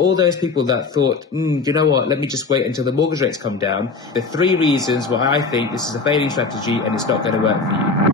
all those people that thought, you know what, let me just wait until the mortgage rates come down. The 3 reasons why I think this is a failing strategy and it's not going to work for you.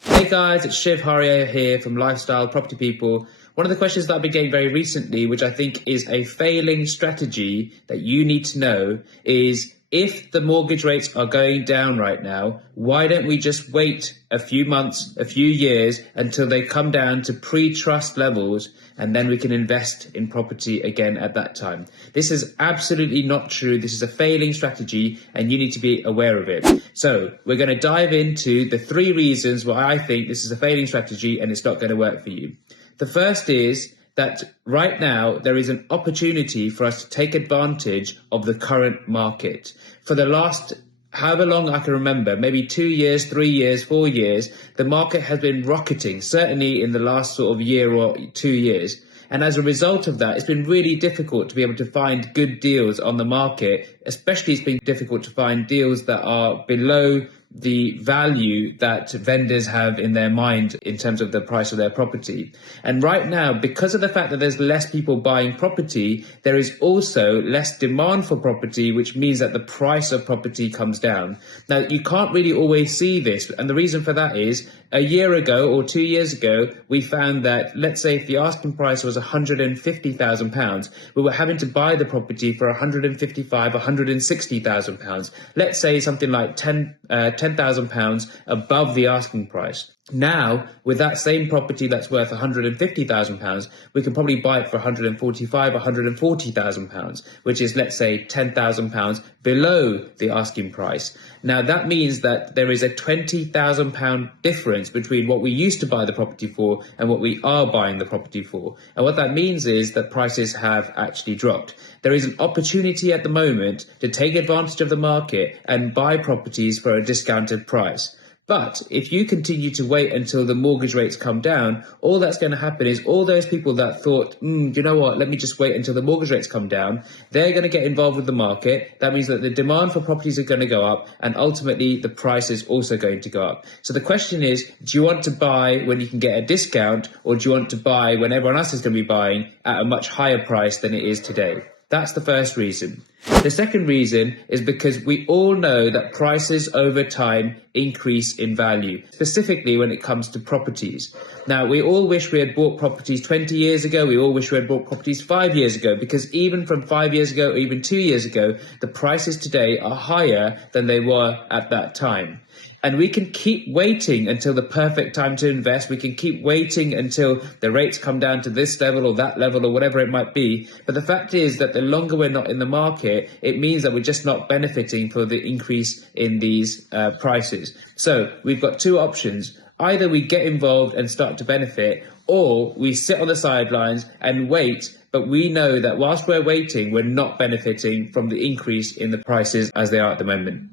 Hey guys, it's Shiv here from Lifestyle Property People. One of the questions that I've been getting very recently, which I think is a failing strategy that you need to know, is if the mortgage rates are going down right now, why don't we just wait a few months, a few years until they come down to pre-trust levels, and then we can invest in property again at that time. This is absolutely not true. This is a failing strategy and you need to be aware of it. So we're going to dive into the 3 reasons why I think this is a failing strategy and it's not going to work for you. The first is that right now there is an opportunity for us to take advantage of the current market. For the last however long I can remember, maybe 2 years, 3 years, 4 years, the market has been rocketing, certainly in the last sort of year or 2 years. And as a result of that, it's been really difficult to be able to find good deals on the market. Especially it's been difficult to find deals that are below the value that vendors have in their mind in terms of the price of their property. And right now, because of the fact that there's less people buying property, there is also less demand for property, which means that the price of property comes down. Now, you can't really always see this. And the reason for that is a year ago or 2 years ago, we found that, let's say if the asking price was £150,000, we were having to buy the property for £155,000, £160,000. Let's say something like £10,000 above the asking price. Now, with that same property that's worth £150,000, we can probably buy it for £145,000, £140,000, which is, let's say, £10,000 below the asking price. Now, that means that there is a £20,000 difference between what we used to buy the property for and what we are buying the property for. And what that means is that prices have actually dropped. There is an opportunity at the moment to take advantage of the market and buy properties for a discounted price. But if you continue to wait until the mortgage rates come down, all that's going to happen is all those people that thought, you know what, let me just wait until the mortgage rates come down, they're going to get involved with the market. That means that the demand for properties are going to go up and ultimately the price is also going to go up. So the question is, do you want to buy when you can get a discount, or do you want to buy when everyone else is going to be buying at a much higher price than it is today? That's the first reason. The second reason is because we all know that prices over time increase in value, specifically when it comes to properties. Now, we all wish we had bought properties 20 years ago. We all wish we had bought properties 5 years ago, because even from 5 years ago or even 2 years ago, the prices today are higher than they were at that time. And we can keep waiting until the perfect time to invest. We can keep waiting until the rates come down to this level or that level or whatever it might be. But the fact is that the longer we're not in the market, it means that we're just not benefiting for the increase in these prices. So we've got 2 options. Either we get involved and start to benefit, or we sit on the sidelines and wait. But we know that whilst we're waiting, we're not benefiting from the increase in the prices as they are at the moment.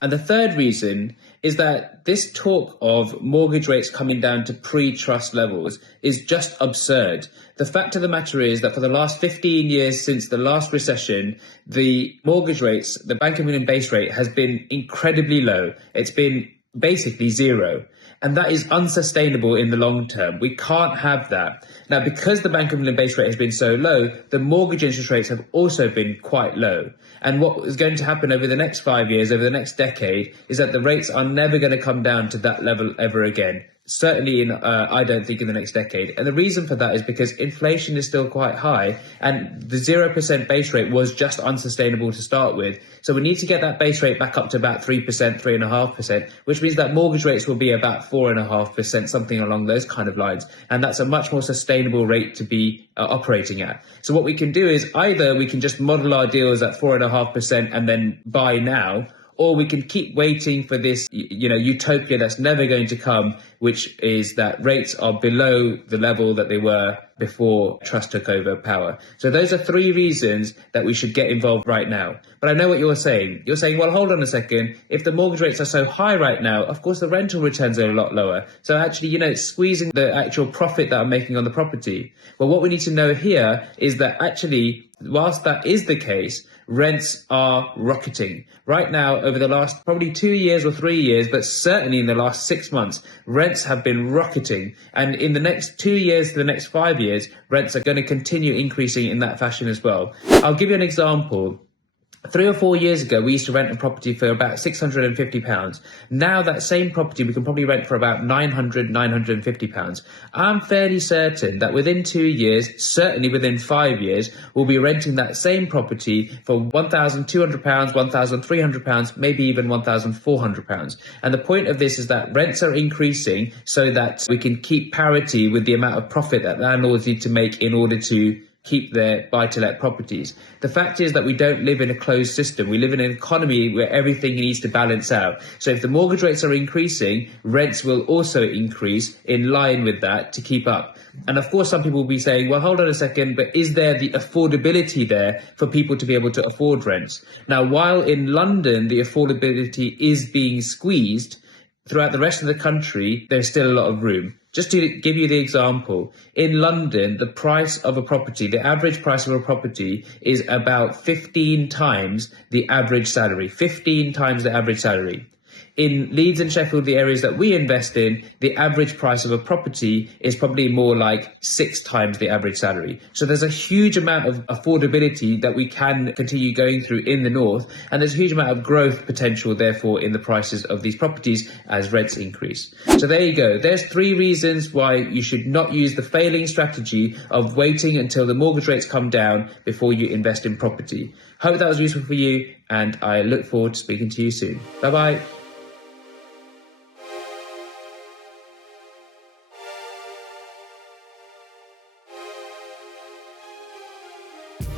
And the third reason is that this talk of mortgage rates coming down to pre-trust levels is just absurd. The fact of the matter is that for the last 15 years since the last recession, the mortgage rates, the Bank of England base rate, has been incredibly low. It's been basically zero. And that is unsustainable in the long term. We can't have that. Now, because the Bank of England base rate has been so low, the mortgage interest rates have also been quite low. And what is going to happen over the next 5 years, over the next decade, is that the rates are never going to come down to that level ever again. Certainly, I don't think in the next decade. And the reason for that is because inflation is still quite high, and the 0% base rate was just unsustainable to start with. So we need to get that base rate back up to about 3%, 3.5%, which means that mortgage rates will be about 4.5%, something along those kind of lines. And that's a much more sustainable rate to be operating at. So what we can do is either we can just model our deals at 4.5% and then buy now, or we can keep waiting for this, utopia that's never going to come, which is that rates are below the level that they were before trust took over power. So those are 3 reasons that we should get involved right now. But I know what you're saying. You're saying, well, hold on a second. If the mortgage rates are so high right now, of course, the rental returns are a lot lower. So actually, it's squeezing the actual profit that I'm making on the property. Well, what we need to know here is that actually, whilst that is the case, rents are rocketing. Right now, over the last probably 2 years or 3 years, but certainly in the last 6 months, rents have been rocketing. And in the next 2 years to the next 5 years, rents are going to continue increasing in that fashion as well. I'll give you an example. 3 or 4 years ago, we used to rent a property for about £650. Now that same property we can probably rent for about £950. I'm fairly certain that within 2 years, certainly within 5 years, we'll be renting that same property for £1,200, £1,300, maybe even £1,400. And the point of this is that rents are increasing so that we can keep parity with the amount of profit that landlords need to make in order to keep their buy-to-let properties. The fact is that we don't live in a closed system. We live in an economy where everything needs to balance out. So if the mortgage rates are increasing, rents will also increase in line with that to keep up. And of course, some people will be saying, well, hold on a second, but is there the affordability there for people to be able to afford rents? Now, while in London, the affordability is being squeezed, throughout the rest of the country, there's still a lot of room. Just to give you the example, in London, the price of a property, the average price of a property is about 15 times the average salary, 15 times the average salary. In Leeds and Sheffield, the areas that we invest in, the average price of a property is probably more like 6 times the average salary. So there's a huge amount of affordability that we can continue going through in the north, and there's a huge amount of growth potential, therefore, in the prices of these properties as rents increase. So there you go. There's 3 reasons why you should not use the failing strategy of waiting until the mortgage rates come down before you invest in property. Hope that was useful for you, and I look forward to speaking to you soon. Bye-bye.